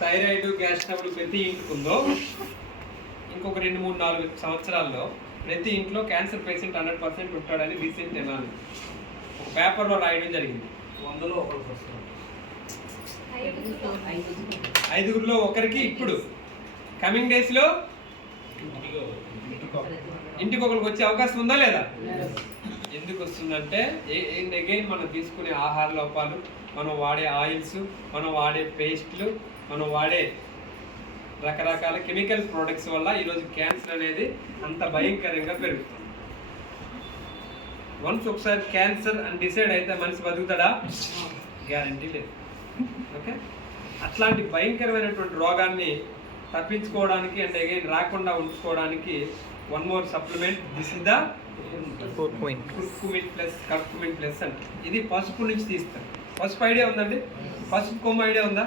Thyroid gas trouble ప్రతి ఇంటికి ఉందో ఇంకొక రెండు మూడు నాలుగు సంవత్సరాల్లో ప్రతి ఇంట్లో క్యాన్సర్ పేషెంట్ హండ్రెడ్ పర్సెంట్ ఉంటాడని రీసెంట్ ఎనాలి ఒక పేపర్లో రాయడం జరిగింది. వందలో ఒకరికి ఐదుగురిలో ఒకరికి ఇప్పుడు. కమింగ్ డేస్లో ఇంటికి ఒకరికి వచ్చే అవకాశం ఉందా లేదా. ఎందుకు వస్తుందంటే అగైన్ మనం తీసుకునే ఆహార లోపాలు మనం వాడే ఆయిల్స్ మనం వాడే పేస్ట్లు మనం వాడే రకరకాల కెమికల్ ప్రోడక్ట్స్ వల్ల ఈరోజు క్యాన్సర్ అనేది అంత భయంకరంగా పెరుగుతుంది. వన్స్ ఒకసారి క్యాన్సర్ అని డిసైడ్ అయితే మనిషి బతుకుతాడా? గ్యారంటీ లేదు. ఓకే? అట్లాంటి భయంకరమైనటువంటి రోగాన్ని తప్పించుకోవడానికి అండ్ అగైన్ రాకుండా ఉంచుకోవడానికి one more supplement this is the curcumin plus curcumin plus అంటే. ఇది పసుపు నుంచి తీస్తారు. పసుపు ఐడియా ఉందండి? పసుపు కొమ్మ ఐడియా ఉందా.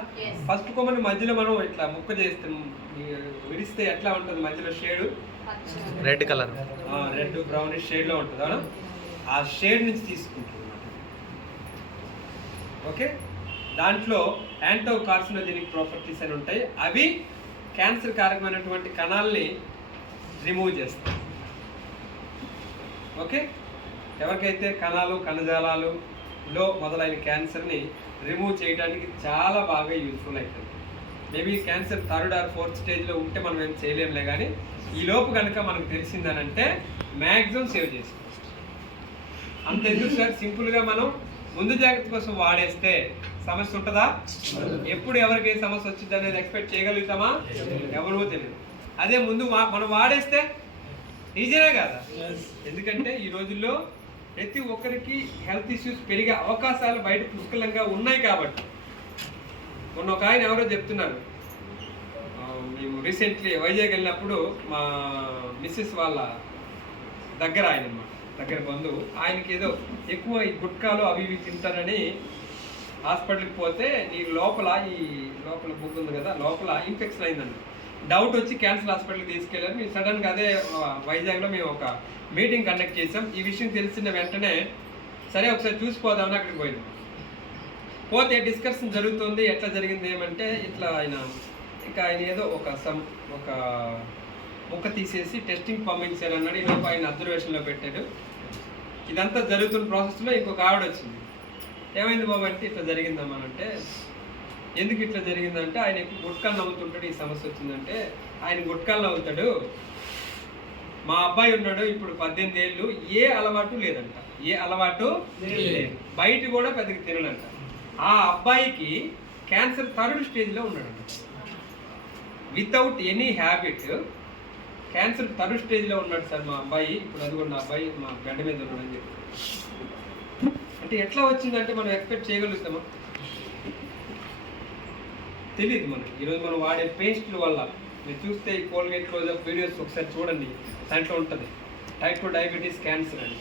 పసుపు కొమ్మని మధ్యలో మనం ఇట్లా ముక్క చేస్తాం. విడిస్తే ఎట్లా ఉంటుంది? మధ్యలో shade red colour red brown షేడ్లో ఉంటుంది అవునా? ఆ షేడ్ నుంచి తీసుకుంటాం ఓకే దాంట్లో యాంటో కార్సినోజెనిక్ ప్రాపర్టీస్ అని ఉంటాయి. అవి క్యాన్సర్ కారకమైనటువంటి కణాలని రిమూవ్ చేస్తాయి. ఓకే? ఎవరికైతే కణాలు కణజాలాలు లో మొదలైన క్యాన్సర్ని రిమూవ్ చేయడానికి చాలా బాగా యూజ్ఫుల్ అవుతుంది maybe cancer third or fourth స్టేజ్లో ఉంటే మనం ఏం చేయలేంలే కానీ ఈ లోపు కనుక మనకు తెలిసిందనంటే మ్యాక్సిమం సేవ్ చేసుకోవచ్చు అంత ఎందుకు సార్? సింపుల్గా మనం ముందు జాగ్రత్త కోసం వాడేస్తే సమస్య ఉంటుందా? ఎప్పుడు ఎవరికి ఏ సమస్య వచ్చింది అనేది ఎక్స్పెక్ట్ చేయగలుగుతామా? ఎవరూ తెలియదు. అదే ముందు మనం వాడేస్తే నిజమే కదా? ఎందుకంటే ఈ రోజుల్లో ప్రతి ఒక్కరికి హెల్త్ ఇష్యూస్ పెరిగే అవకాశాలు బయట పుష్కలంగా ఉన్నాయి కాబట్టి. మొన్న ఒక ఆయన ఎవరో చెప్తున్నారు. మేము రీసెంట్లీ వైజాగ్ వెళ్ళినప్పుడు మా మిస్సెస్ వాళ్ళ దగ్గర ఆయన అన్నమాట దగ్గర బంధువు. ఆయనకి ఏదో ఎక్కువ ఈ గుట్కాలు అవి ఇవి తింటారని హాస్పిటల్కి పోతే ఈ లోపల ఈ లోపల బుక్ ఉంది కదా లోపల ఇన్ఫెక్షన్ అయిందండి డౌట్ వచ్చి క్యాన్సర్ హాస్పిటల్కి తీసుకెళ్ళారు. మేము సడన్గా అదే వైజాగ్లో మేము ఒక మీటింగ్ కండక్ట్ చేసాం ఈ విషయం తెలిసిన వెంటనే సరే ఒకసారి చూసిపోదామని అక్కడికి పోయింది పోతే డిస్కషన్ జరుగుతుంది. ఎట్లా జరిగింది ఏమంటే ఇట్లా ఆయన ఇంకా ఆయన ఏదో ఒక సమ్ ఒక ముక్క తీసేసి టెస్టింగ్ పంపించారు అన్నాడు. ఈ ఆయన అబ్జర్వేషన్లో పెట్టాడు ఇదంతా జరుగుతున్న ప్రాసెస్లో ఇంకొక ఆవిడ వచ్చింది. ఏమైంది బాబు అంటే ఇట్లా జరిగిందమ్మా అంటే ఎందుకు ఇట్లా జరిగిందంటే ఆయన గుట్కాలు నవ్వుతుంటాడు ఈ సమస్య వచ్చిందంటే ఆయన గుట్కాలు నవ్వుతాడు. మా అబ్బాయి ఉన్నాడు ఇప్పుడు పద్దెనిమిది ఏళ్ళు ఏ అలవాటు లేదంట. ఏ అలవాటు లేదు. బయట కూడా పెద్దగా తినడంట. ఆ అబ్బాయికి క్యాన్సర్ థర్డ్ స్టేజ్లో ఉన్నాడంట. Without any habit cancer third స్టేజ్లో ఉన్నాడు సార్ మా అబ్బాయి. ఇప్పుడు అది కూడా నా అబ్బాయి మా గడ్డ మీద ఉన్నాడని చెప్పి. అంటే ఎట్లా వచ్చిందంటే మనం ఎక్స్పెక్ట్ చేయగలుగుతామా? తెలియదు మనకి. ఈరోజు మనం వాడే పేస్ట్ల వల్ల మీరు చూస్తే ఈ కోల్గేట్ క్లోజప్ వీడియోస్ ఒకసారి చూడండి. దాంట్లో ఉంటుంది. టైప్ టూ డయాబెటీస్ క్యాన్సర్ అని.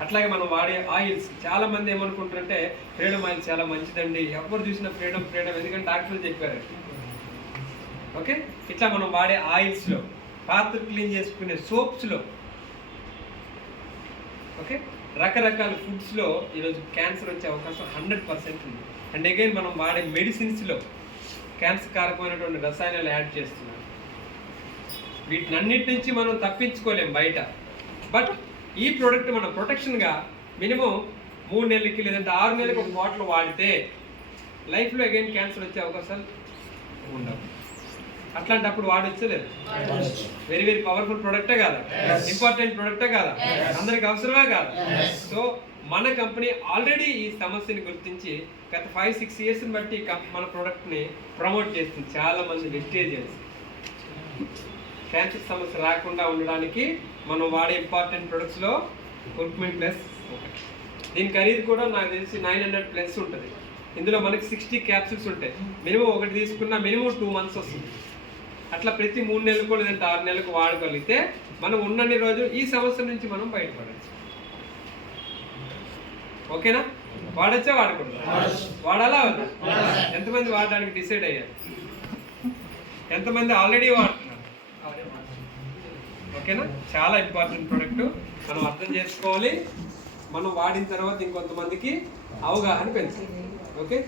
అట్లాగే మనం వాడే ఆయిల్స్. చాలామంది ఏమనుకుంటారంటే ఫ్రీడమ్ ఆయిల్ చాలా మంచిదండి. ఎవరు చూసినా ఫ్రీడమ్ ఫ్రీడమ్. ఎందుకంటే డాక్టర్లు చెప్పారు. ఓకే? ఇట్లా మనం వాడే ఆయిల్స్లో పాత్ర క్లీన్ చేసుకునే సోప్స్లో ఓకే? రకరకాల ఫుడ్స్లో ఈరోజు క్యాన్సర్ వచ్చే అవకాశం హండ్రెడ్ పర్సెంట్ ఉంది. అండ్ అగైన్ మనం వాడే మెడిసిన్స్లో క్యాన్సర్ కారకమైనటువంటి రసాయనాలు యాడ్ చేస్తున్నారు వీటిని అన్నిటి నుంచి మనం తప్పించుకోలేం బయట. బట్ ఈ ప్రోడక్ట్ మన ప్రొటెక్షన్గా మినిమం మూడు నెలలకి లేదంటే ఆరు నెలలకి ఒక బాటిల్ వాడితే లైఫ్లో అగైన్ క్యాన్సర్ వచ్చే అవకాశాలు ఉండవు. అట్లాంటప్పుడు వాడొచ్చే. లేదు వెరీ వెరీ పవర్ఫుల్ ప్రొడక్టే కాదా. ఇంపార్టెంట్ ప్రొడక్టే కాదా. అందరికి అవసరమే కాదా. సో మన కంపెనీ ఆల్రెడీ ఈ సమస్యని గుర్తించి గత ఫైవ్ సిక్స్ ఇయర్స్ బట్టి మన ప్రోడక్ట్ని ప్రమోట్ చేస్తుంది. చాలా మంది వెజిటేరియన్స్ క్యాన్సర్ సమస్య రాకుండా ఉండడానికి మనం వాడే ఇంపార్టెంట్ ప్రొడక్ట్స్లో కుర్క్మిన్ ప్లస్ ఒకటి. దీని ఖరీదు కూడా నాకు తెలిసి నైన్ హండ్రెడ్ ప్లస్ ఉంటుంది. ఇందులో మనకి సిక్స్టీ క్యాప్సూల్స్ ఉంటాయి. మినిమం ఒకటి తీసుకున్న మినిమం టూ మంత్స్ వస్తుంది. అట్లా ప్రతి మూడు నెలలకు లేదంటే ఆరు నెలలకు వాడగలిగితే మనం ఉన్నన్ని రోజులు ఈ సమస్య నుంచి మనం బయటపడచ్చు. ఓకేనా? వాడచ్చా వాడకూడదు? వాడాలా వద్దా? ఎంతమంది వాడడానికి డిసైడ్ అయ్యారు? ఎంతమంది ఆల్రెడీ వాడుతున్నారు? ఓకేనా? చాలా ఇంపార్టెంట్ ప్రోడక్ట్. మనం అర్థం చేసుకోవాలి. మనం వాడిన తర్వాత ఇంకొంతమందికి అవగాహన పెంచాలి. ఓకే?